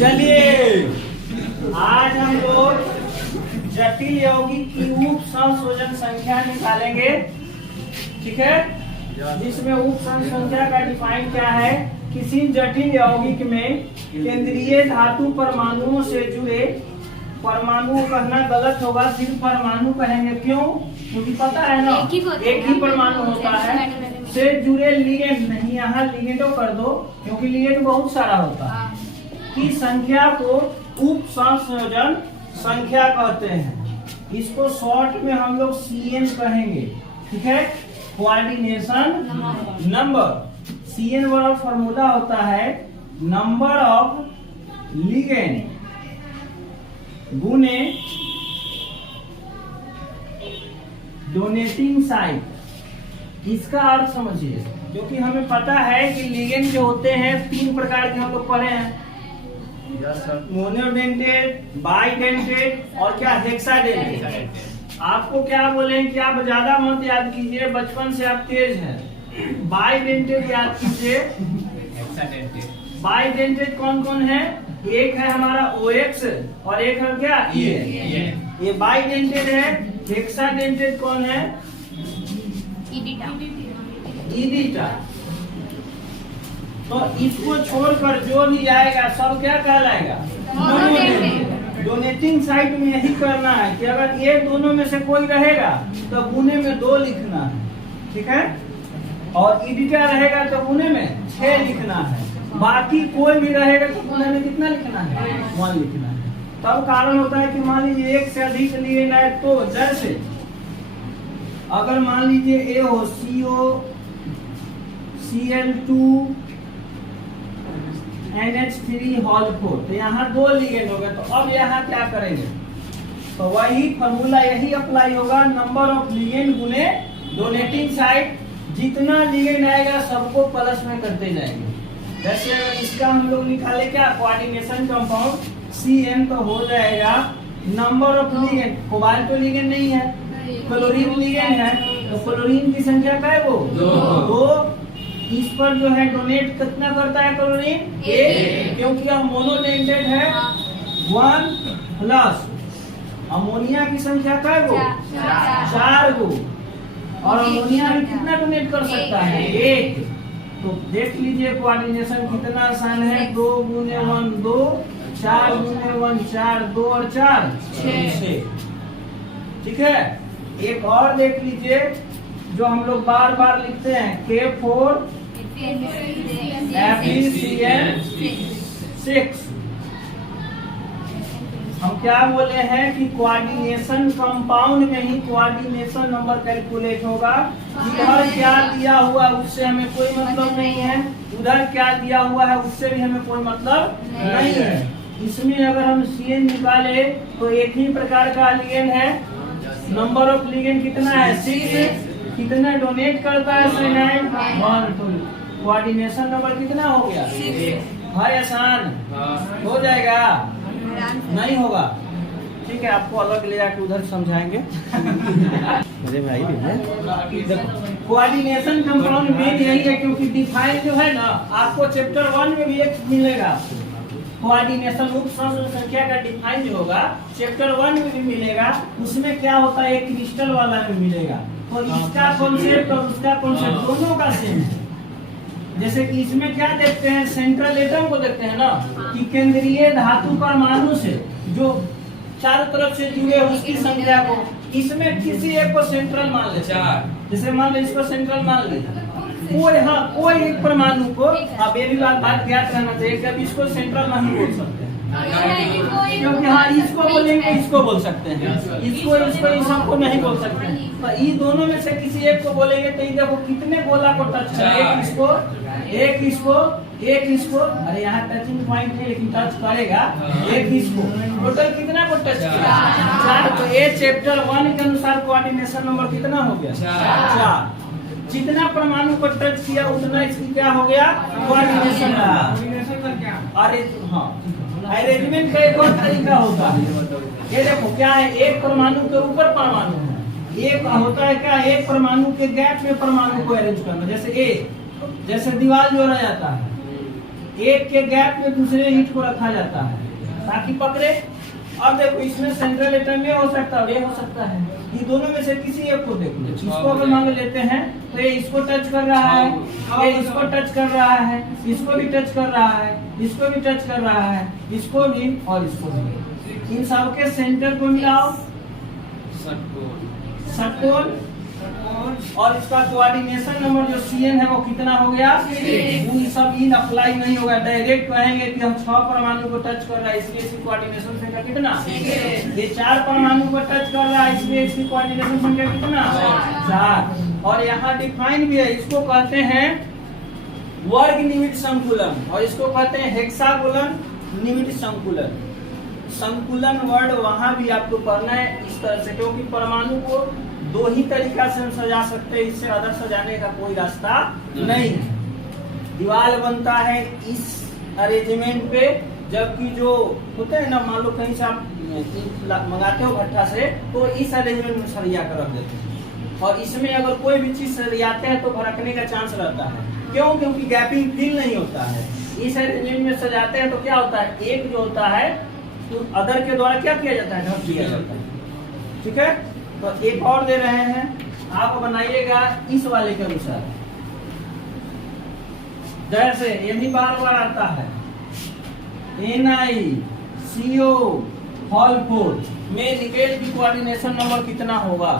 चलिए आज हम लोग जटिल यौगिक की उप संयोजन संख्या निकालेंगे। ठीक है, जिसमें उप संख्या का डिफाइन क्या है। किसी जटिल यौगिक में केंद्रीय धातु परमाणुओं से जुड़े, परमाणु कहना गलत होगा, सिर्फ परमाणु कहेंगे। क्यों? क्योंकि पता है ना एक ही परमाणु होता है। से जुड़े लिगेंड नहीं, यहाँ लिगेंडो कर दो क्योंकि लिगेंड बहुत सारा होता है। की संख्या को उप संयोजन संख्या कहते हैं। इसको शॉर्ट में हम लोग CN कहेंगे। ठीक है, कोऑर्डिनेशन नंबर। CN वाला फॉर्मूला होता है नंबर ऑफ लिगेंड गुने डोनेटिंग साइट। इसका अर्थ समझिए, क्योंकि हमें पता है कि लिगेंड जो होते हैं 3 प्रकार के हम लोग पढ़े हैं, मोनोडेंटेड, बाइडेंटेड और क्या हेक्साडेंटेड। आपको क्या बोले कि आप ज्यादा मत याद कीजिए, बचपन से आप तेज हैं। बाइडेंटेड याद कीजिए। बाइडेंटेड कौन कौन है? एक है हमारा OX और एक है क्या E। ये बाइडेंटेड है। हेक्साडेंटेड कौन है? ईडीटा। तो इसको छोड़कर जो भी आएगा सब क्या कहलाएगा? डोनेटिंग साइड में यही करना है कि अगर ये दोनों में से कोई रहेगा तो गुने में 2 लिखना है। ठीक है, और ईडीटा रहेगा तो गुने में 6 लिखना है। बाकी कोई भी रहेगा तो गुने में कितना लिखना है? 1 लिखना है। तब कारण होता है कि मान लीजिए एक से अधिक लिए ना, तो जैसे अगर मान लीजिए ए हो CO Cl2 NH3 होल 4, तो यहाँ 2 लिगेंड हो गए। तो अब यहाँ क्या करेंगे? तो वही फॉर्मूला यही अप्लाई होगा, नंबर ऑफ लिगेंड गुने डोनेटिंग साइड। जितना लिगेंड आएगा सबको प्लस में करते जाएंगे। जैसे अगर इसका हम लोग निकाले क्या, कोऑर्डिनेशन कंपाउंड CN, तो हो जाएगा नंबर ऑफ लिगेंड। कोबाल्ट तो लिगेंड नहीं है, क्लोरीन लिगेंड है, तो क्लोरीन की संख्या क्या है? वो 2। इस पर जो है डोनेट कितना करता है क्लोरीन? 1, क्योंकि हम मोनोडेंटेड है 1 प्लस अमोनिया की संख्या क्या है? वो 4 गो। और अमोनिया भी कितना डोनेट कर सकता है? 1। तो देख लीजिए कोऑर्डिनेशन कितना आसान है। 2 गुने 1 2, 4 गुने 1 4, 2 और 4 6। ठीक है, एक और देख लीजिए जो हम लोग बार बार लिखते हैं, K4 FeCl6। हम क्या बोले हैं कि कोऑर्डिनेशन कंपाउंड में ही कोऑर्डिनेशन नंबर कैलकुलेट होगा। इधर क्या दिया हुआ उससे हमें कोई मतलब नहीं है, उधर क्या दिया हुआ है उससे भी हमें कोई मतलब नहीं है। इसमें अगर हम CN निकाले तो एक ही प्रकार का लिगेंड है। नंबर ऑफ लिगेंड कितना है? 6। कितना डोनेट करता है? 1। तो कोऑर्डिनेशन नंबर कितना हो गया? 1। भाई आसान हो जाएगा? नहीं होगा। ठीक है, आपको अलग ले जाके उधर समझाएंगे। अरे भाई कोऑर्डिनेशन कंपाउंड में यही है, क्योंकि डिफाइन जो है ना, आपको चैप्टर 1 में भी एक मिलेगा। कोऑर्डिनेशन उप संख्या का डिफाइन जो होगा चैप्टर 1 में भी मिलेगा। उसमें क्या होता है, एक क्रिस्टल वाला में मिलेगा। तो इसका कॉन्सेप्ट और उसका कॉन्सेप्ट दोनों का सेम है। जैसे कि इसमें क्या देखते हैं, सेंट्रल एटम को देखते हैं ना, कि केंद्रीय धातु परमाणु से जो चारों तरफ से जुड़े उसकी संख्या को, इसमें किसी एक को सेंट्रल मान लेते हैं। जैसे मान लो इसको सेंट्रल मान लेते, कोई एक परमाणु को, अब ये भी बात ज्ञात रहना चाहिए कि अब इसको सेंट्रल नहीं बोल सकते हैं, क्योंकि हाँ इसको बोलेंगे इसको बोल सकते हैं, इसको इस सबको नहीं बोल सकते हैं। तो ये दोनों में से किसी एक को बोलेंगे तो ये देखो कितने गोला को टच है, एक इसको, अरे यहाँ टचिंग पॉइंट है लेकिन टच करेगा, एक इसको, टोटल कितना को टच किया? 4। तो ये चैप्टर 1 के अनुसार कोऑर्डिनेशन नंबर कितना हो गया? 4। जितना परमाणु को टच किया उतना इसकी क्या हो गया? कोऑर्डिनेशन। अरे हाँ, अरेंजमेंट का एक और तरीका होता है। ये देखो क्या है, एक परमाणु के ऊपर परमाणु है, एक होता है क्या, एक परमाणु के गैप में परमाणु को अरेंज करना। जैसे दीवार जोड़ा जाता है, एक के गैप में दूसरे हीट को रखा जाता है ताकि पकड़े। अब देखो इसमें सेंट्रल एटम ये हो सकता है और ये हो सकता है, ये दोनों में से किसी एक को देख लो। इसको अगर मान लेते हैं तो ये इसको टच कर रहा है, ये इसको टच कर रहा है, इसको भी टच कर रहा है, इसको भी टच कर रहा है, इसको भी और इसको भी। इन सबके सेंटर को मिलाओ षटकोण, और इसका कोऑर्डिनेशन नंबर जो Cn है वो कितना हो गया? वो सब इन अप्लाई नहीं होगा, डायरेक्ट कहेंगे कि हम 6 परमाणु को टच कर रहा है इसलिए इसकी कोऑर्डिनेशन संख्या कितना? ये 4 परमाणु को टच कर रहा है इसलिए इसकी कोऑर्डिनेशन संख्या कितना? 4। और यहाँ डिफाइन भी है, इसको कहते हैं वर्ग निमित्त संकुलन और इसको कहते हैं हेक्सागोनल निमित्त संकुलन। संकुलन वर्ड वहां भी आपको पढ़ना है इस तरह से, क्योंकि परमाणु को 2 ही तरीका से हम सजा सकते हैं, इससे अलग सजाने का कोई रास्ता नहीं है। दीवार बनता है इस अरेंजमेंट पे, जबकि जो होते हैं ना, मान लो कहीं से आप मंगाते हो भट्ठा से तो इस अरेंजमेंट में सरिया कर रख देते हैं, और इसमें अगर कोई भी चीज सरियाते हैं तो भड़कने का चांस रहता है। क्यों? क्योंकि गैपिंग फील नहीं होता है। इस अरेंजमेंट में सजाते हैं तो क्या होता है, एक जो होता है तो अदर के द्वारा क्या किया जाता है? ढक दिया जाता है। ठीक है, तो एक और दे रहे हैं, आप बनाइएगा इस वाले के अनुसार। जैसे ये भी बार बार आता है NiCO हॉल 4 में निकेल की कोऑर्डिनेशन नंबर कितना होगा?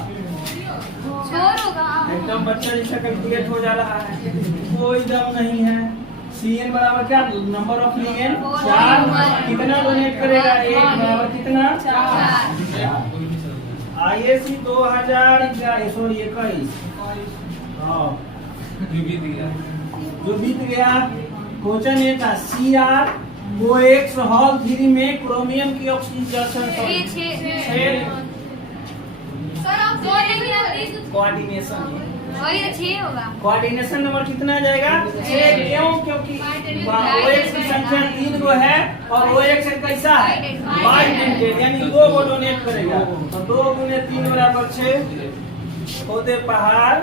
एकदम बच्चा जैसा कैलकुलेट हो जा रहा है, कोई दम नहीं है। Cn बराबर क्या? Number of ligand 4। कितना डोनेट करेगा? 1 बराबर कितना? 4। IAC 2021 जो बीत गया। क्वेश्चन ये था CrOX हॉल 3 में क्रोमियम की ऑक्सीजन कोऑर्डिनेशन कोऑर्डिनेशन नंबर कितना आ जाएगा? 6। क्यों? क्योंकि OX की संख्या 3 गो है और OX कैसा है? बाइडेंटेड, यानी 2 को डोनेट करेगा। तो 2 गुने 3 बराबर 6। खोदे पहाड़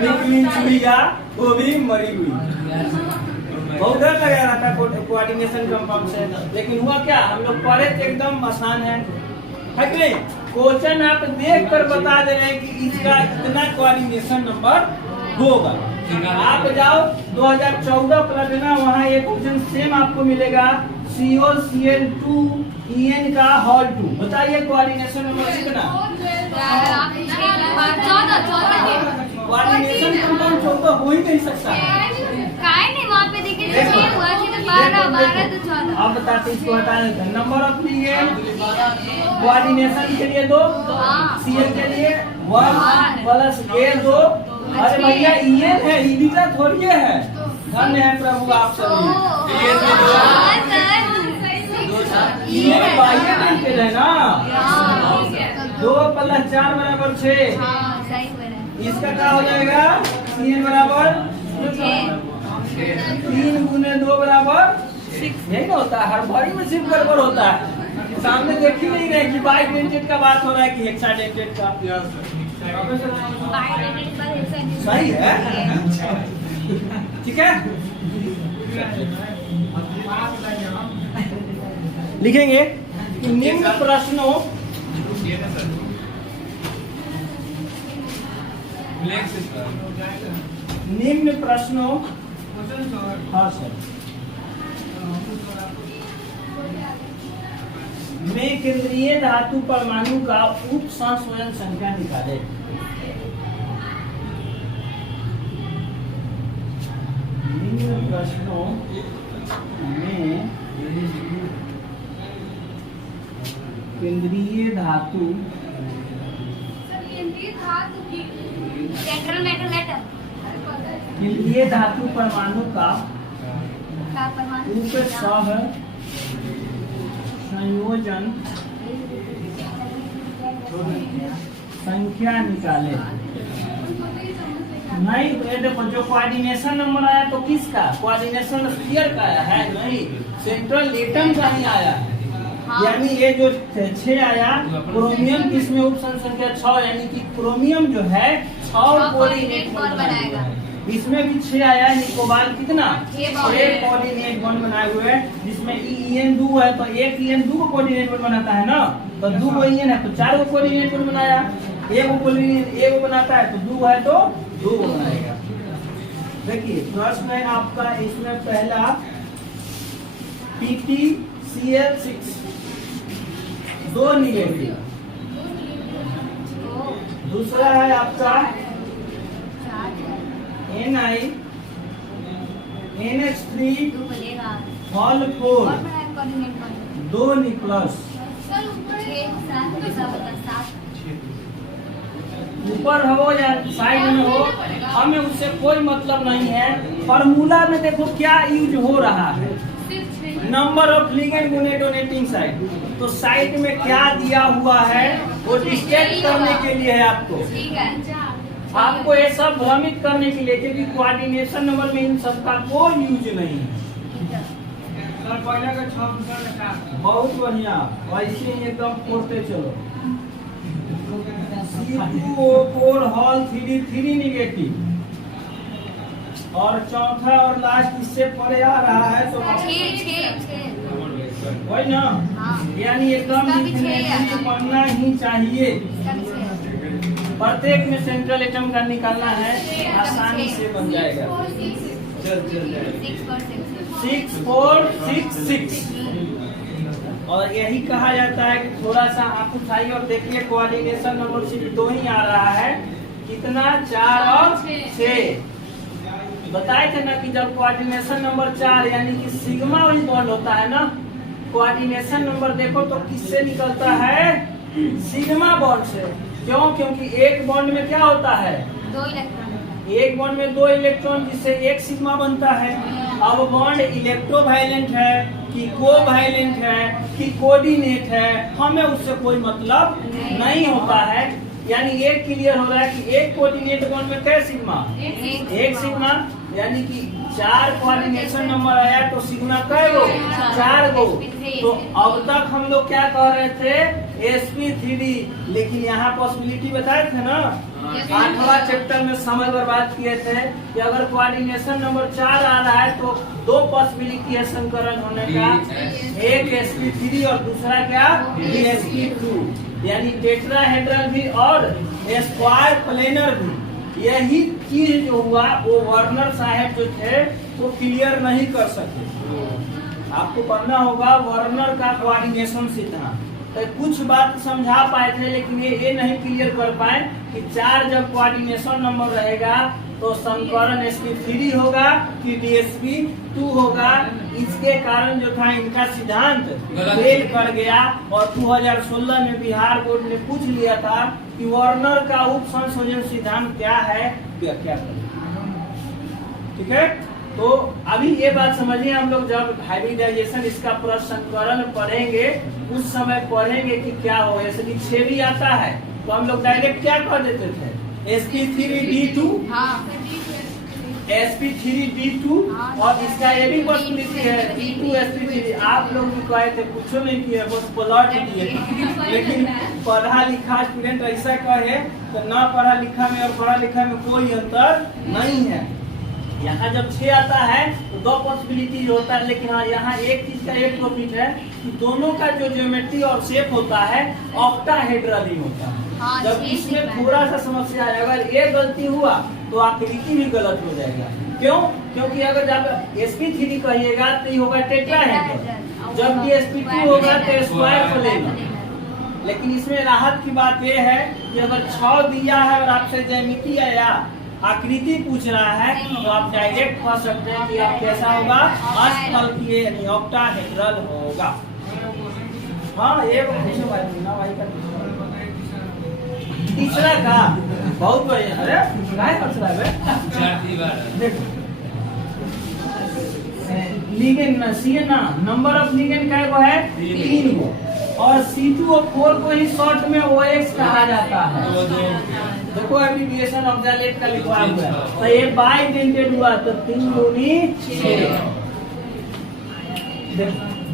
निकली चुड़िया वो भी मरी हुई। बहुत डर लगा रहा था कोऑर्डिनेशन कंफर्म से, लेकिन हुआ क्या? हम लोग पढ़े थे, एकदम आसान है कि नहीं? क्वेश्चन आप देख कर बता दे रहे हैं कि इसका इतना कोऑर्डिनेशन नंबर होगा। आप जाओ 2014 पलट लेना, वहाँ ये क्वेश्चन सेम आपको मिलेगा। COCl2En का हॉल 2, बताइए कोऑर्डिनेशन नंबर कितना? कोऑर्डिनेशन नंबर 14 हो ही नहीं सकता। वहाँ पे देखिए 6 हुआ, 12 तो 14। अब बताते इसको हटाने नंबर ऑफ लिगेंड कोऑर्डिनेशन के लिए 2, Cl के लिए 1 प्लस A 2। अरे भैया En है, EB का थोड़ी है। धन्य है प्रभु आप सभी। En बाह्य है ना, 2 प्लस 4 बराबर 6। इसका क्या हो जाएगा? Cn बराबर 3 गुने 2 बराबर 6। यही ना होता है, हर बारी में सिर्फ गड़बड़ होता है। सामने देख ही नहीं रहे कि बाइडेंटेड का बात हो रहा है कि हेक्साडेंटेड का। सही है, ठीक है। लिखेंगे निम्न प्रश्नों हाँ सर में केंद्रीय धातु परमाणु का उप संस्वरण संख्या निकाले। निम्न प्रश्नों में केंद्रीय धातु केंद्रीय धातु परमाणु का उप सह संयोजन संख्या निकाले। नहीं तो ये देखो, जो कोऑर्डिनेशन नंबर आया तो किसका? कोऑर्डिनेशन स्फीयर का आया है, नहीं सेंट्रल एटम का ही आया है। यानी ये जो 6 आया, क्रोमियम किसमें उप संख्या 6, यानी कि क्रोमियम जो है 6 कोऑर्डिनेट बनाएगा। इसमें भी 6 आया है। निकोबाल कितना? 6 एक कोऑर्डिनेट बॉन्ड बनाए हुए हैं, जिसमें EN 2 है, तो एक EN 2 को कोऑर्डिनेट बॉन्ड बनाता है ना, तो 2 को EN है तो 4 को कोऑर्डिनेट बॉन्ड बनाया। एक को कोऑर्डिनेट एक को बनाता है तो 2 है तो 2 को बनाएगा। देखिए प्रश्न है आपका इसमें पहला PTCl6 2 निगेटिव, दूसरा है आपका NiNH3 हॉल 4 2 निकलस। ऊपर हो या साइड में हो, हमें उससे कोई मतलब नहीं है। फॉर्मूला में देखो क्या यूज हो रहा है, नंबर ऑफ लिगेंड गुने डोनेटिंग साइट। तो साइट में क्या दिया हुआ है वो डिस्टेक्ट करने के लिए है आपको ये सब भ्रमित करने के लिए, क्योंकि कोऑर्डिनेशन नंबर में इन सब का कोई यूज नहीं है। बहुत बढ़िया, वैसे ही एकदम पढ़ते चलो। C2O4 हॉल 3 निगेटिव, और चौथा और लास्ट इससे परे आ रहा है तो वही ना, यानी एकदम पढ़ना ही चाहिए। प्रत्येक में सेंट्रल एटम का निकालना है, आसानी से बन जाएगा। 6 4 6 6, और यही कहा जाता है कि थोड़ा सा आप उठाइए और देखिए कोऑर्डिनेशन नंबर सिर्फ 2 ही आ रहा है। कितना? 4 और 6। बताए थे ना कि जब कोऑर्डिनेशन नंबर 4 यानी कि सिग्मा वही बॉन्ड होता है ना, कोऑर्डिनेशन नंबर देखो तो किससे निकलता है? सिग्मा बॉन्ड से। क्यों? क्योंकि एक बॉन्ड में क्या होता है? 2 इलेक्ट्रॉन। एक बॉन्ड में 2 इलेक्ट्रॉन, जिससे एक सिग्मा बनता है। अब बॉन्ड इलेक्ट्रोवायलेंट है कि कोवायलेंट है कि कोऑर्डिनेट है, हमें उससे कोई मतलब नहीं होता है। यानी एक क्लियर हो रहा है कि एक कोऑर्डिनेट बॉन्ड में क्या सिग्मा? एक सिग्मा, यानी कि 4 कोऑर्डिनेशन नंबर आया तो सिग्मा कै गो? 4 गो। तो अब तक हम लोग क्या कह रहे थे? sp3d, लेकिन यहाँ पॉसिबिलिटी बताए थे ना, 8वां चैप्टर में समय बर्बाद किए थे कि अगर कोऑर्डिनेशन नंबर 4 आ रहा है तो 2 पॉसिबिलिटी है संकरण होने का, एक sp3 और दूसरा क्या? sp2, यानी टेट्राहेड्रल भी और स्क्वायर प्लेनर भी। यही चीज जो हुआ वो वर्नर साहब जो थे वो क्लियर नहीं कर सके। आपको पढ़ना होगा वर्नर का कोऑर्डिनेशन सिद्धांत। तो कुछ बात समझा पाए थे, लेकिन ये नहीं क्लियर कर पाए कि 4 जब कोऑर्डिनेशन नंबर रहेगा तो संकरण sp3 होगा कि dsp2 होगा। इसके कारण जो था इनका सिद्धांत फेल कर गया, और 2016 में बिहार बोर्ड ने पूछ लिया था कि वर्नर का उप संशोधन सिद्धांत क्या है, व्याख्या करें। ठीक है, तो अभी ये बात समझिए, हम लोग जब हाइब्रिडाइजेशन इसका प्रसंस्करण पढ़ेंगे उस समय पढ़ेंगे कि क्या हो। जैसे 6 भी आता है तो हम लोग डायरेक्ट क्या कर देते थे? sp3d2 sp3d2, और इसका ये भी पॉसिबिलिटी है d2 sp3। आप लोग भी कहे थे, कुछ नहीं किए, बस पलट दिए। लेकिन पढ़ा लिखा स्टूडेंट ऐसा कहे तो ना पढ़ा लिखा में और पढ़ा लिखा में कोई अंतर नहीं है। यहाँ जब 6 आता है तो 2 पॉसिबिलिटी होता है, लेकिन हाँ यहाँ एक चीज का एक टॉपिक है कि दोनों का जो ज्योमेट्री और शेप होता है ऑक्टाहेड्रल ही होता है। जब इसमें थोड़ा सा समस्या है, अगर ये गलती हुआ तो आकृति भी गलत हो जाएगा। क्यों? क्योंकि अगर जब sp3 कहिएगा तो ये होगा टेट्राहेड्रल, जबकि sp2 होगा तो स्क्वायर प्लेनर। लेकिन इसमें राहत की बात यह है कि अगर 6 दिया है और आपसे ज्यामिति या आकृति पूछ रहा है तो आप डायरेक्ट कह सकते हैं कि आप कैसा होगा? अष्टफलकीय यानी ऑक्टाहेड्रल होगा। हाँ, ये पूछो भाई ना भाई का तीसरा का बहुत बढ़िया। अरे काय कसरा है? देखो लिगेंड ना सी ना, नंबर ऑफ लिगेंड काय को है? 3 गो, और C2O4 को ही शॉर्ट में OX कहा जाता है। देखो एब्रिविएशन ऑक्सैलेट का लिखा हुआ है, तो ये बाइडेंटेड हुआ तो 3 दूनी 6।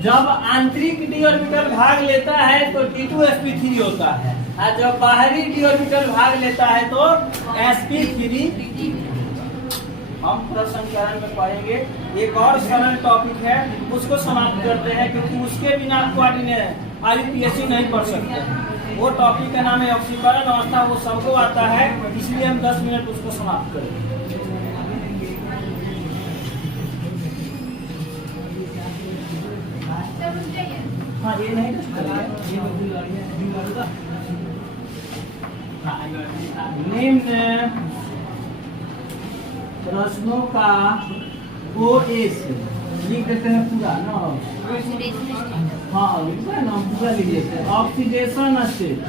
जब आंतरिक डी ऑर्बिटल भाग लेता है तो D2sp3 होता है, और जब बाहरी डी ऑर्बिटल भाग लेता है तो sp3। हम पूरा समीकरण में पढ़ेंगे। एक और सरल टॉपिक है, उसको समाप्त करते हैं, क्योंकि उसके बिना आपको IUPAC नहीं पढ़ सकते। वो टॉपिक का नाम है ऑक्सीकरण अवस्था, वो सबको आता है, इसलिए हम 10 मिनट उसको समाप्त करेंगे। हाँ, ये नहीं निम्न प्रश्नों का OS लिख देते हैं पूरा ना। हाँ, ना पूरा लिख देते हैं। ऑक्सीडेशन स्टेट,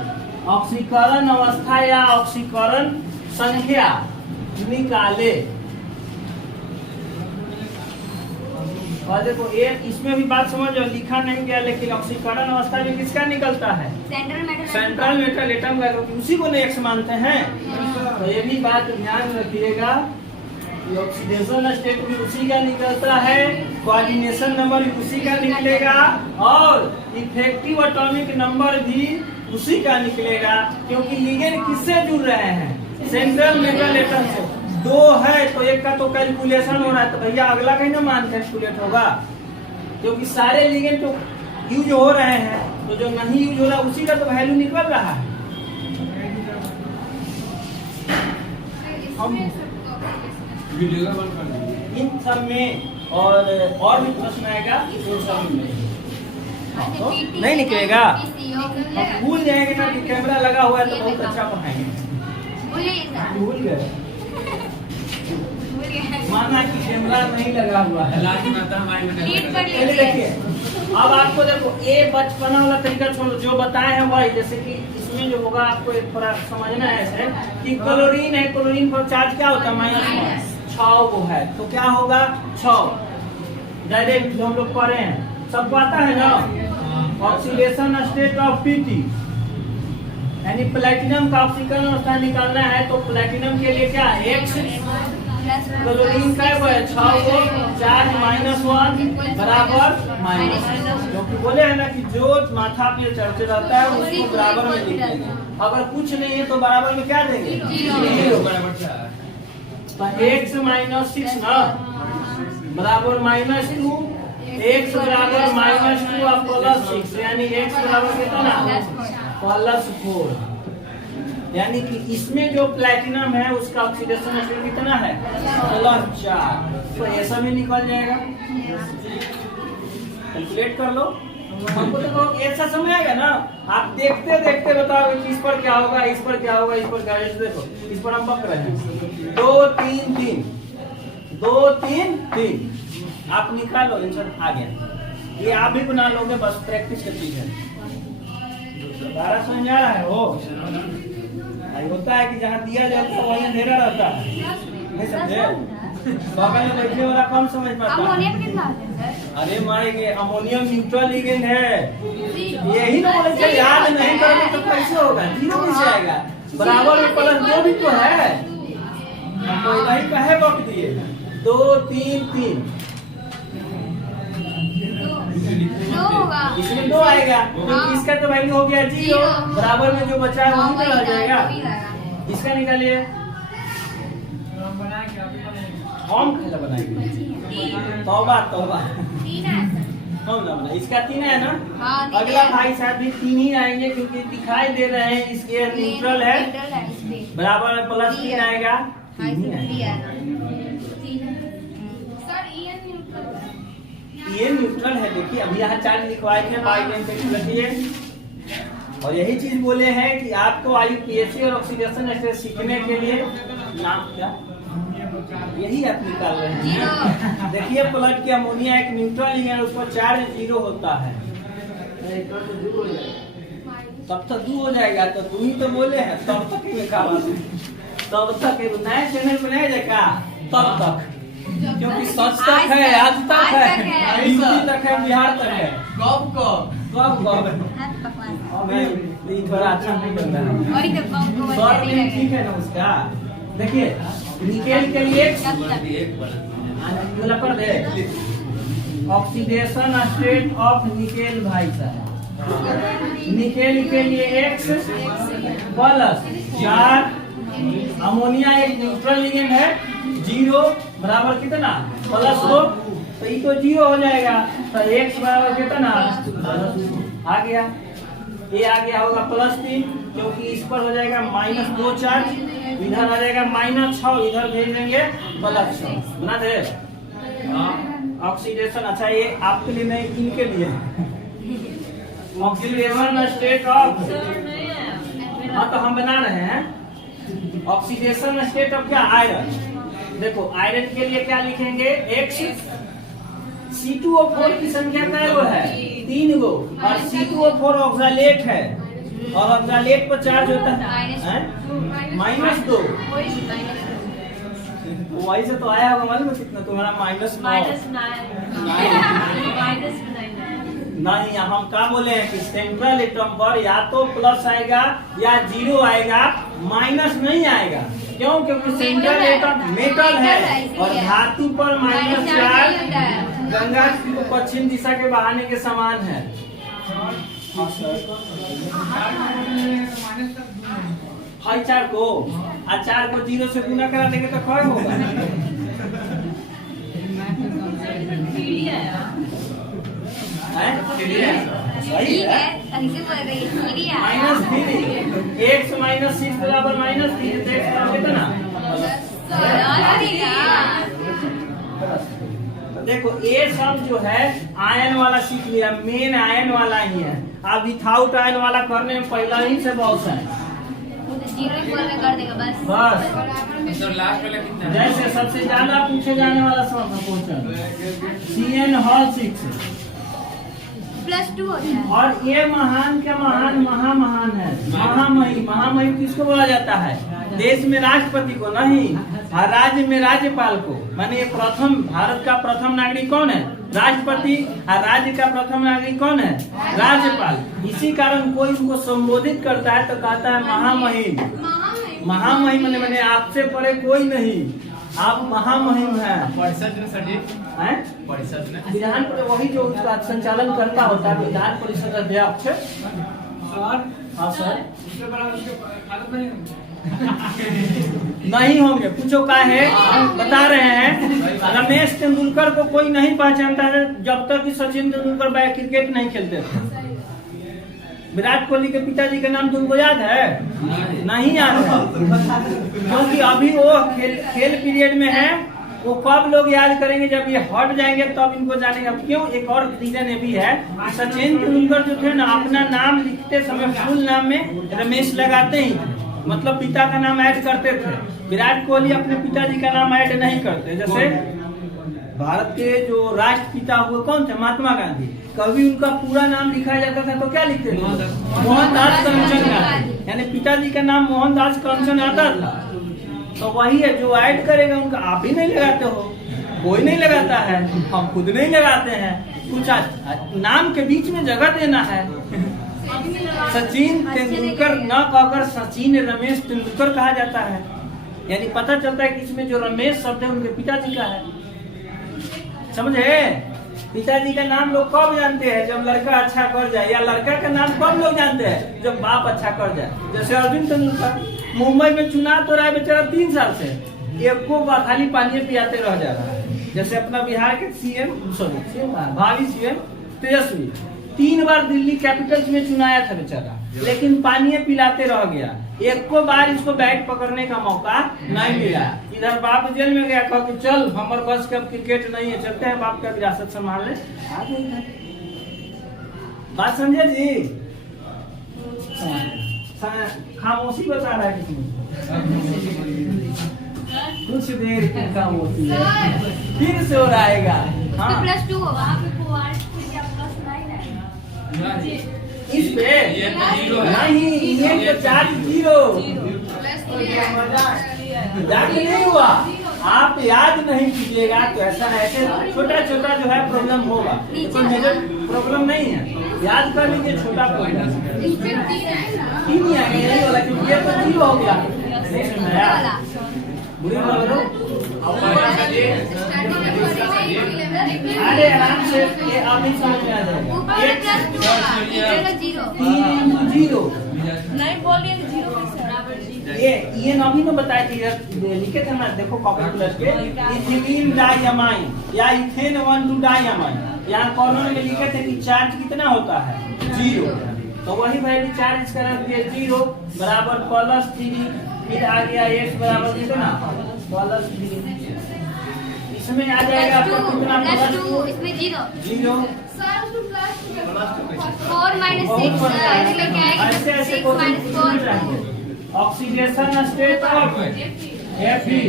ऑक्सीकरण अवस्था या ऑक्सीकरण संख्या निकाले। और देखो ये इसमें भी बात समझ लो, लिखा नहीं गया, लेकिन ऑक्सीकरण अवस्था में किसका निकलता है? सेंट्रल मेटल एटम का, क्योंकि उसी को नेक्स्ट मानते हैं। तो ये भी बात ध्यान रखिएगा, ऑक्सीडेशन स्टेट भी उसी का निकलता है, कोऑर्डिनेशन नंबर भी उसी का निकलेगा, और इफेक्टिव एटॉमिक नंबर भी उसी का निकलेगा, क्योंकि लिगेंड किससे जुड़ रहे हैं? सेंट्रल मेटल एटम से। दो है तो एक का तो कैलकुलेशन हो रहा है, तो भैया अगला का ही ना मान कैलकुलेट होगा, क्योंकि सारे लिगेंड तो यूज हो रहे हैं, तो जो नहीं यूज हो रहा उसी का तो वैल्यू निकल रहा है। हम इन सब में और भी प्रश्न आएगा, इन सब में तो नहीं निकलेगा। हम भूल जाएंगे ना कि कैमरा लगा हुआ है, तो बहुत अच्छा पढ़ाएंगे। भूल गए, माना कि कैमरा नहीं लगा हुआ है। चलिए देखिए, अब आपको देखो ये बचपना वाला तरीका छोड़ो, जो बताए हैं वही। जैसे कि इसमें जो होगा आपको एक थोड़ा समझना है ऐसे कि क्लोरीन है, क्लोरीन पर चार्ज क्या होता है? -6 वो है, तो क्या होगा? 6 डायरेक्ट जो हम लोग पढ़े हैं, सबको आता है ना। ऑक्सीडेशन स्टेट ऑफ PT, यानी प्लेटिनम का ऑक्सीकरण अवस्था निकालना है, तो प्लेटिनम के लिए क्या? X, क्लोरीन का है 6 को चार्ज -1 बराबर -, क्योंकि बोले हैं ना कि जो माथा पे चढ़ते रहता है उसको बराबर में लिख देंगे। अगर कुछ नहीं है तो बराबर में क्या देंगे? 0। तो X -6 ना बराबर -2, X बराबर -2 और +6, यानी X बराबर कितना? +4। यानी कि इसमें जो प्लैटिनम है उसका ऑक्सीडेशन स्टेट कितना है? +4। तो ऐसा भी निकल जाएगा, कैलकुलेट कर लो। हमको तो ऐसा समय आएगा ना, आप देखते देखते बताओ कि इस पर क्या होगा, इस पर क्या होगा, इस पर क्या होगा। देखो इस पर हम पक रहे हैं 2 3 3 2 3 3, आप निकालो, आंसर आ गया। ये आप भी बना लोगे, बस प्रैक्टिस की चीज है। 12 समझ आ रहा है वो होता है कि जहाँ दिया जाता है वहीं अंधेरा रहता है, नहीं समझे? बगल में बैठने वाला कम समझ पाता है। अरे मारेंगे, अमोनियम न्यूट्रल लिगेंड है, यही ना बोले चाहिए। याद नहीं करोगे तो कैसे होगा? 0 कैसे आएगा? बराबर में +2 भी तो है, हमको वही कहे वक्त दिए 2 3 3, इसमें 2 आएगा, क्योंकि इसका तो वैल्यू हो गया 0, बराबर में जो बचा है वही तो रह जाएगा। इसका निकालिए, हम कैसे बनाएंगे? तौबा तौबा, हम ना बना। इसका 3 है ना, अगला भाई साहब भी 3 ही आएंगे, क्योंकि दिखाई दे रहे हैं इसके न्यूट्रल है, बराबर में +3 आएगा। ये न्यूट्रल है। देखिए अभी यहाँ चार्ज लिखवाए थे, और यही चीज बोले हैं कि आपको IUPAC और ऑक्सीडेशन स्टेट सीखने के लिए नाम क्या, यही आप निकाल रहे हैं। देखिए प्लट के अमोनिया एक न्यूट्रल है, उस पर चार्ज 0 होता है, तब तक 2 हो जाएगा। तो 2 ही तो बोले हैं, तब तक ही लिखा हुआ, तब तक नया चैनल बनाया जाएगा, तब तक, क्योंकि सच तक है, आज तक है, यूपी तक है, बिहार तक है। कब थोड़ा अच्छा नहीं बन रहा है, ठीक है ना उसका। देखिए निकेल के लिए पढ़ दे, ऑक्सीडेशन स्टेट ऑफ निकेल भाई साहब। निकेल के लिए X +4, अमोनिया एक न्यूट्रल लिगेंड है, 0 बराबर कितना +2, तो ये तो 0 हो जाएगा। तो x बराबर कितना आ गया, ये आ गया होगा +3, क्योंकि इस पर हो जाएगा -2 चार्ज, इधर आ जाएगा -6, इधर भेज देंगे +6 ना दे ऑक्सीडेशन। अच्छा ये आपके लिए नहीं, इनके लिए ऑक्सीडेशन स्टेट ऑफ, हाँ तो हम बना रहे हैं ऑक्सीडेशन स्टेट ऑफ क्या आयरन। देखो आयरन के लिए क्या लिखेंगे X, C2O4 की संख्या क्या है 3 गो, और C2O4 ऑक्सालेट है, और ऑक्सालेट पर चार्ज होता है -2। वही से तो आया होगा, मालूम है कितना तुम्हारा -9। नहीं, हम क्या बोले हैं कि सेंट्रल एटम पर या तो प्लस आएगा या 0 आएगा, माइनस नहीं आएगा। क्यों? क्योंकि सेंट्रल एटम मेटल है, और धातु पर -4 गंगा को पश्चिम दिशा के बहाने के समान है। हाई 4 को 4 को 0 से गुना करा देंगे तो क्या होगा? सही है, -3 x -6 बराबर -3, कितना? देखो ये सब जो है आयन वाला सीख लिया, मेन आयन वाला ही है। आप विथाउट आयन वाला करने में पहला ही से बहुत है, बस। जैसे सबसे ज्यादा पूछे जाने वाला क्वेश्चन CN हॉल 6 +2 होता है। और ये महान क्या महान महामहान है, महामहिम किसको बोला जाता है? देश में राष्ट्रपति को नहीं, और राज्य में राज्यपाल को। माने ये प्रथम, भारत का प्रथम नागरिक कौन है? राष्ट्रपति, और राज्य का प्रथम नागरिक कौन है? राज्यपाल। इसी कारण कोई उनको संबोधित करता है तो कहता है महामहिम। महामहिम मैंने आपसे परे कोई नहीं, आप महामहिम हैं। परिषद में विधान परिषद वही जो उसका संचालन करता होता है, विधान परिषद अध्यक्ष। हाँ सर नहीं होंगे, पूछो क्या है, बता रहे हैं। रमेश तेंदुलकर को कोई नहीं पहचानता है जब तक कि सचिन तेंदुलकर क्रिकेट नहीं खेलते थे। विराट कोहली के पिताजी का नाम तुमको याद है? नहीं याद है, क्योंकि अभी वो खेल पीरियड में है। वो कब लोग याद करेंगे? जब ये हट जाएंगे तब इनको जानेंगे। अब क्यों? एक और रीजन ये भी है, सचिन तेंदुलकर जो थे ना, अपना नाम लिखते समय फुल नाम में रमेश लगाते ही, मतलब पिता का नाम ऐड करते थे। विराट कोहली अपने पिताजी का नाम ऐड नहीं करते। जैसे भारत के जो राष्ट्रपिता हुए कौन थे? महात्मा गांधी। कभी उनका पूरा नाम लिखा जाता था तो क्या लिखते थे? मोहनदास करमचंद गांधी, यानी पिताजी का नाम मोहनदास करमचंद आता था। तो वही है, जो ऐड करेगा उनका आप ही नहीं लगाते हो, कोई नहीं लगाता है, हम खुद नहीं लगाते हैं। कुछ नाम के बीच में जगह देना है। सचिन तेंदुलकर न कहकर सचिन रमेश तेंदुलकर कहा जाता है, यानी पता चलता है कि इसमें जो रमेश शब्द है उनके पिताजी का है। समझे? पिताजी का नाम लोग कब जानते हैं? जब लड़का अच्छा कर जाए। या लड़का का नाम कब लोग जानते हैं? जब बाप अच्छा कर जाए। जैसे अर्जुन तेंदुलकर मुंबई में चुनाव तो रहा है बेचारा 3 साल से, एक को खाली पानी पियाते रह जा रहा है। जैसे अपना बिहार के भावी सीएम तेजस्वी 3 बार दिल्ली कैपिटल्स में चुनाया था बेचारा, लेकिन पानी पिलाते रह गया। एक को बार इसको बैट पकड़ने का मौका नहीं मिला। इधर बाप जेल में गया, कहा कि चल हमारे पास कब क्रिकेट नहीं है, चलते हैं बाप का विरासत संभाल ले। आ गई बात समझे जी? खामोशी बता रहा है किसी कुछ देर की खामोशी है, फिर से हो रहेगा। हाँ +2 होगा। इस पे नहीं, ये चार्ज 0 नहीं हुआ। आप याद नहीं कीजिएगा तो ऐसा ऐसे छोटा छोटा जो है प्रॉब्लम होगा, कोई मेजर प्रॉब्लम नहीं है। याद कर लीजिए, छोटा प्रॉब्लम 3 ही आएगा, यही वाला, क्योंकि ये तो 0 हो गया। बुरी बात हो, अरे आराम से ये अभी समझ में आ जाएगा। 3 × 0 नहीं बोलिए 0 ये अभी में बताए थे, लिखे थे ना, देखो कॉपी प्लस के इथिलीन डाइअमाइन या इथेन 1,2 डाइअमाइन, यहाँ कॉर्नर में लिखे थे कि चार्ज कितना होता है 0, तो वही वैल्यू चार्ज कर दिए 0 बराबर +3, फिर आ गया x बराबर कितना +3, इसमें आ जाएगा आपका कितना +2, इसमें 0 0 4 - 6 लेके आएगा, 6 - 4 oxidation state of Fe,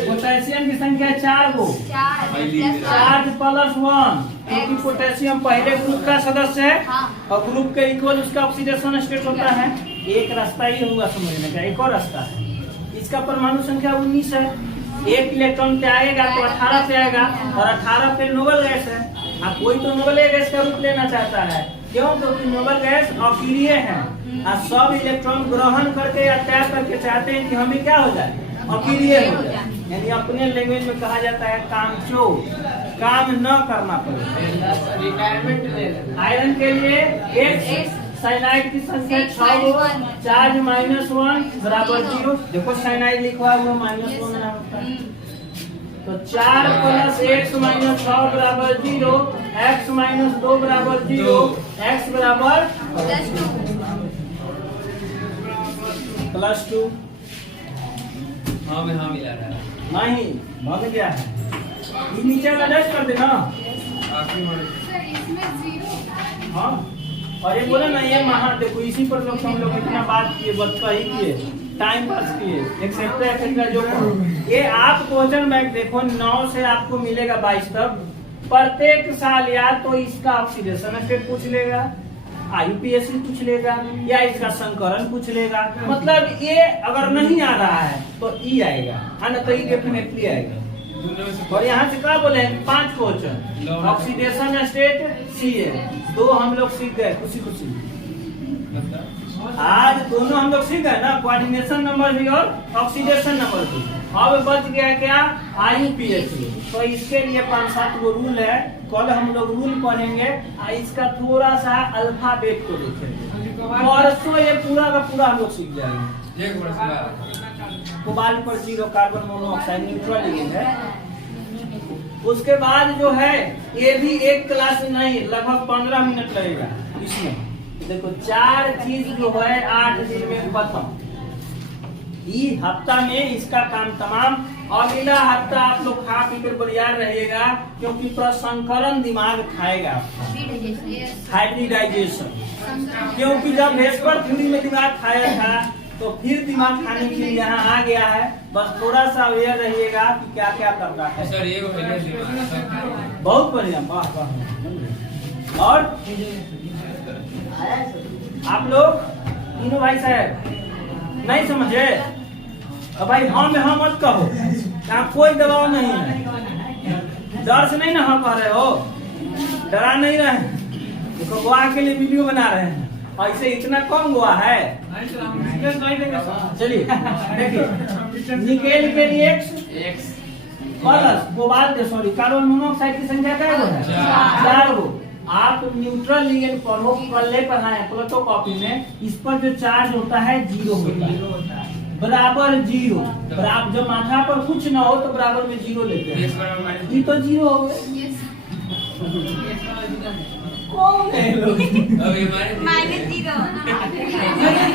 potassium की संख्या 4 गो, 4 चार्ज +1, क्योंकि पोटेशियम पहले ग्रुप का सदस्य है और ग्रुप के इक्वल उसका ऑक्सीडेशन स्टेट होता है। एक रास्ता ही होगा समझने का, एक और रास्ता है, इसका परमाणु संख्या 19 है, एक इलेक्ट्रॉन पे आएगा तो 18 पे आएगा और 18 पे नोबल गैस है। कोई तो नोबल गैस का रूप लेना चाहता है, क्यों? क्योंकि नोबल गैस अकेलीय है और सब इलेक्ट्रॉन ग्रहण करके या त्याग करके चाहते हैं कि हमें क्या हो जाए, अकेलीय हो जाए, यानी अपने लैंग्वेज में कहा जाता है कामचो, काम न करना पड़े, रिटायरमेंट ले। आयरन के लिए एक साइनाइड की संख्या 6 हो, चार्ज -1 बराबर 0, देखो साइनाइड लिखवा हुआ -1 होता है, तो 4 + x - 6 बराबर 0, x - 2 बराबर 0, x बराबर +2। हाँ में हाँ मिला रहा है। नहीं भाग गया है, ये नीचे वाला डैश कर देना। हाँ, और ये बोला ना, ये महा देखो इसी पर लोग हम लोग इतना बात किए, बच्चा ही किए, टाइम पास किए, एक्सेट्रा जो ये आप क्वेश्चन बैंक देखो 9 से आपको मिलेगा 22 तक, प्रत्येक साल या तो इसका ऑक्सीडेशन स्टेट पूछ लेगा, IUPAC पूछ लेगा, या इसका संकरण पूछ लेगा, मतलब ये अगर नहीं आ रहा है तो ई आएगा, है ना, तो ई डेफिनेटली आएगा। और यहाँ से क्या बोले 5 क्वेश्चन, ऑक्सीडेशन स्टेट CA 2 हम लोग सीख गए खुशी खुशी, आज दोनों हम लोग सीख गए ना, कोऑर्डिनेशन नंबर भी और ऑक्सीडेशन नंबर भी। अब बच गया क्या IUPAC, तो इसके लिए 5-7 गो रूल है, कल हम लोग रूल पढ़ेंगे, इसका थोड़ा सा अल्फाबेट को देखेंगे, परसों ये पूरा का पूरा हम लोग सीख जाएंगे। कोबाल्ट पर 0 कार्बन मोनोऑक्साइड न्यूट्रल लिगेंड है। उसके बाद जो है ये भी एक क्लास नहीं, लगभग 15 मिनट लगेगा इसमें। देखो 4 चीज जो है 8 दिन में खत्म, ये हफ्ता में इसका काम तमाम। अगला हफ्ता आप लोग खा पी कर बरियार रहिएगा, क्योंकि प्रसंकरण दिमाग खाएगा, हाइब्रिडाइजेशन, क्योंकि जब भेस्पर थ्योरी में दिमाग खाया था तो फिर दिमाग खाने के लिए यहाँ आ गया है, बस थोड़ा सा अवेयर रहिएगा कि क्या क्या करना है। सर ये बहुत बढ़िया, वाह वाह। और आप लोग तीनों भाई साहब नहीं समझे तो भाई हाँ में हाँ मत कहो, यहाँ कोई दबाव नहीं है, डर से नहीं ना हाँ कह रहे हो, डरा नहीं रहे, देखो गोवा के लिए वीडियो बना रहे हैं, ऐसे इतना कम गोवा है। चलिए देखिए, निकेल के लिए X plus cobalt sorry carbon monoxide की संख्या क्या है 4 गो। आप न्यूट्रल लिगेंड पढ़ो, पहले पढ़ाए प्लेटो कॉपी में, इस पर जो चार्ज होता है 0 होता है, बराबर 0, बराबर जब माथा पर कुछ ना हो तो बराबर में 0 लेते हैं, ये तो 0 हो गए। कौन है लोग -0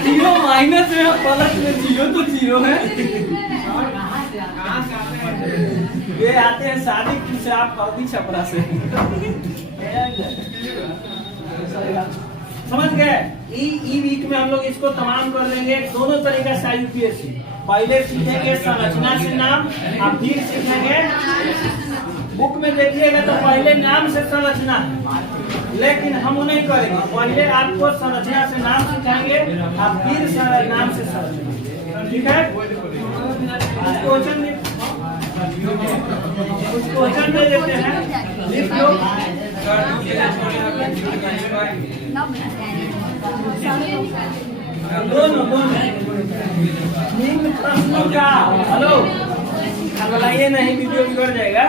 0 माइनस में प्लस में 0 तो 0 है। ये आते हैं शादी से, आप कौदी छपरा से समझ गए। ई वीक में हम लोग इसको तमाम कर लेंगे, दोनों तरीके से IUPAC। पहले सीखेंगे संरचना से नाम, अब फिर सीखेंगे, बुक में देखिएगा तो पहले नाम से संरचना है, लेकिन हम नहीं करेंगे, पहले आपको संरचना से नाम सिखाएंगे, अब फिर नाम से संरचना, ठीक है। क्वेश्चन दे देते हैं, लिख लो। दोनों निम्न प्रश्नों का हेलो लगाइए, नहीं वीडियो बिगड़ जाएगा।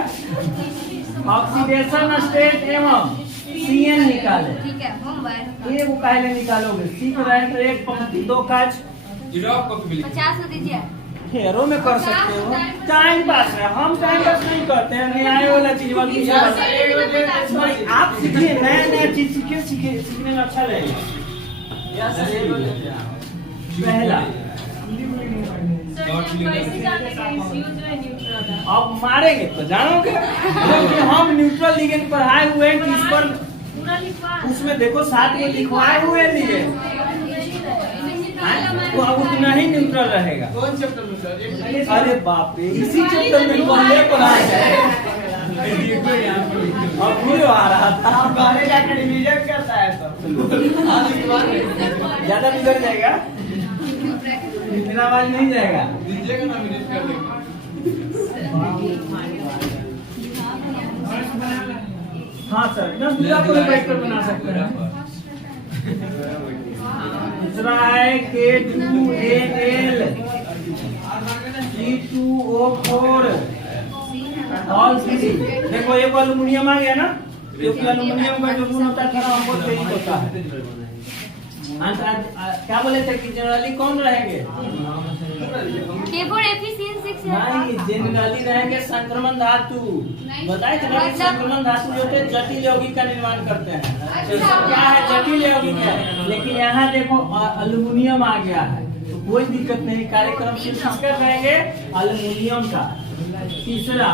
ऑक्सीडेशन स्टेट एवं CN निकाले, ठीक है, होमवर्क ये वो पहले निकालोगे, सीख रहे तो एक पंक्ति 2 काज, रफ कॉपी मिली 50 में दीजिए। हेयरों में कर सकते हो, टाइम पास है। हम टाइम पास नहीं करते हैं, न्याय वाला चीज आप सीखिए, नया नया चीज सीखने में अच्छा लगेगा। पहला अब मारेंगे तो जानोगे, क्योंकि हम न्यूट्रल लिगेंड पढ़ाए हुए हैं कि इस पर उसमें देखो 7 में लिखवाए हुए लिए तो अब उतना ही न्यूट्रल रहेगा। कौन चैप्टर में सर? अरे बाप रे, इसी चैप्टर में पहले पढ़ाया है। अब फिर आ रहा था, आप बाहर जाकर रिवीजन करता है सब। ज्यादा बिगड़ जाएगा, इतना आवाज नहीं जाएगा। दीजिएगा ना, मिनट कर देंगे। हाँ सर, ना पूरा पूरा बैठ कर बना सकते हैं। दूसरा है K2AL C2O4 ऑल 3। देखो एक एल्युमिनियम आ गया ना, क्योंकि एल्युमिनियम का जो गुण होता है थोड़ा हमको तेज होता है। क्या बोले थे कि जनरली कौन रहेंगे? K4 Fe6 नहीं, जनरली रहेंगे संक्रमण धातु। बताए थे ना कि संक्रमण धातु जो थे जटिल यौगिक का निर्माण करते हैं। तो क्या है, जटिल यौगिक है। लेकिन यहाँ देखो एल्युमिनियम आ गया है, तो कोई दिक्कत नहीं। कार्यक्रम सिर्फ किसका करेंगे? एल्युमिनियम का। तीसरा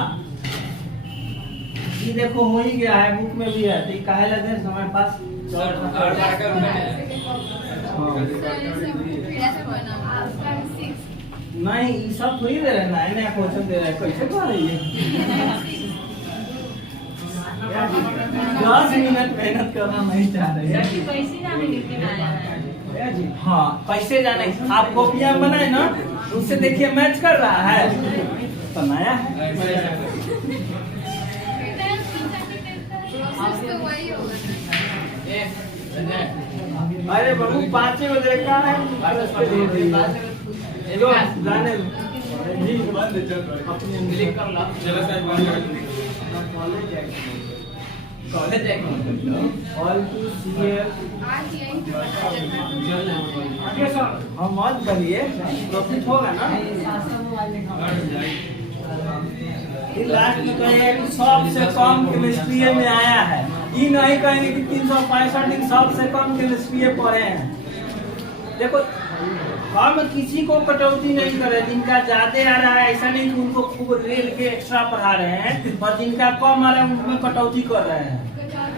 ये देखो हो ही गया है, बुक में भी है, तो काहे लगे हमारे पास नहीं, ये सब थोड़ी दे रहे ना, नया क्वेश्चन दे रहे हैं, कैसे कह रही है? 10 मिनट मेहनत करना नहीं चाह रहे हैं। हाँ, पैसे जाने आप कॉपियां बनाए ना, उससे देखिए मैच कर रहा है तो नया है। अरे बाबू 5 बजे का है, जो जाने जी बंद चल रहा है, क्लिक कर ला। चलो sir college all to CL आगे सर हम मत करिए, प्रॉफिट होगा ना। ये लास्ट में कहेंगे कि सबसे कम केमिस्ट्री में आया है, ये नहीं कहेंगे कि 365 दिन सबसे कम केमिस्ट्री पढ़े हैं। देखो हम किसी को कटौती नहीं कर रहे, जिनका ज्यादा आ रहा है ऐसा नहीं कि उनको खूब रेल के एक्स्ट्रा पढ़ा रहे हैं, और जिनका कम आ रहा है उनमें कटौती कर रहे हैं।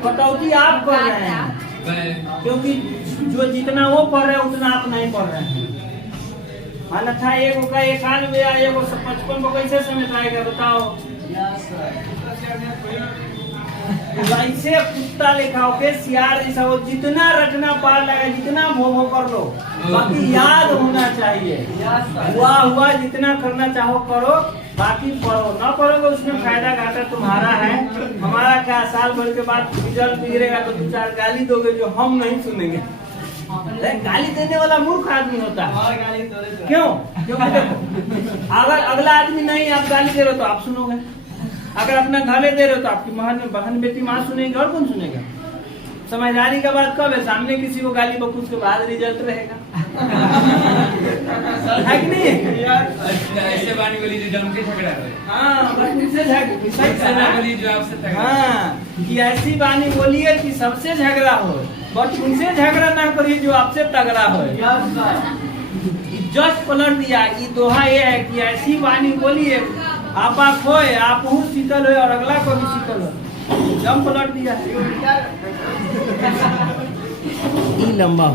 कटौती आप कर रहे हैं, क्योंकि जो जितना वो पढ़ रहे हैं उतना आप नहीं पढ़ रहे हैं। अन्यथा एगो का 91 या एगो 55 को कैसे समेट आएगा बताओ? वैसे कुत्ता लिखा होके सियार जैसा हो, जितना रटना पार लगा, जितना भोग कर लो, बाकी याद होना चाहिए। हुआ जितना करना चाहो करो, बाकी पढ़ो। ना पढ़ोगे उसमें फायदा घाटा तुम्हारा है, हमारा क्या। साल भर के बाद रिजल्ट बिगड़ेगा तो 2-4 गाली दोगे जो हम नहीं सुनेंगे। गाली देने वाला मूर्ख आदमी होता है। क्यों? क्योंकि देखो अगर अगला आदमी नहीं आप गाली दे रहे हो तो आप सुनोगे, अगर अपना घरे दे रहे हो तो आपकी बहन बेटी माँ सुनेगी, और कौन सुनेगा? समझदारी का बात कब है? सामने किसी को गाली बकूस के बाद रिजल्ट रहेगा। है कि नहीं? ऐसे बानी वाली जो जम के झगड़ा है। हाँ, बस उनसे जो आपसे तगड़ा। हाँ, कि ऐसी बानी बोलिए कि सबसे झगड़ा हो, बट उनसे झगड़ा ना करिए जो आपसे तगड़ा हो। जस्ट पलट दिया। ये दोहा ये है कि ऐसी बानी बोलिए आपा खोए आप शीतल हो और अगला को भी शीतल हो। जम पलट दिया है। लंबा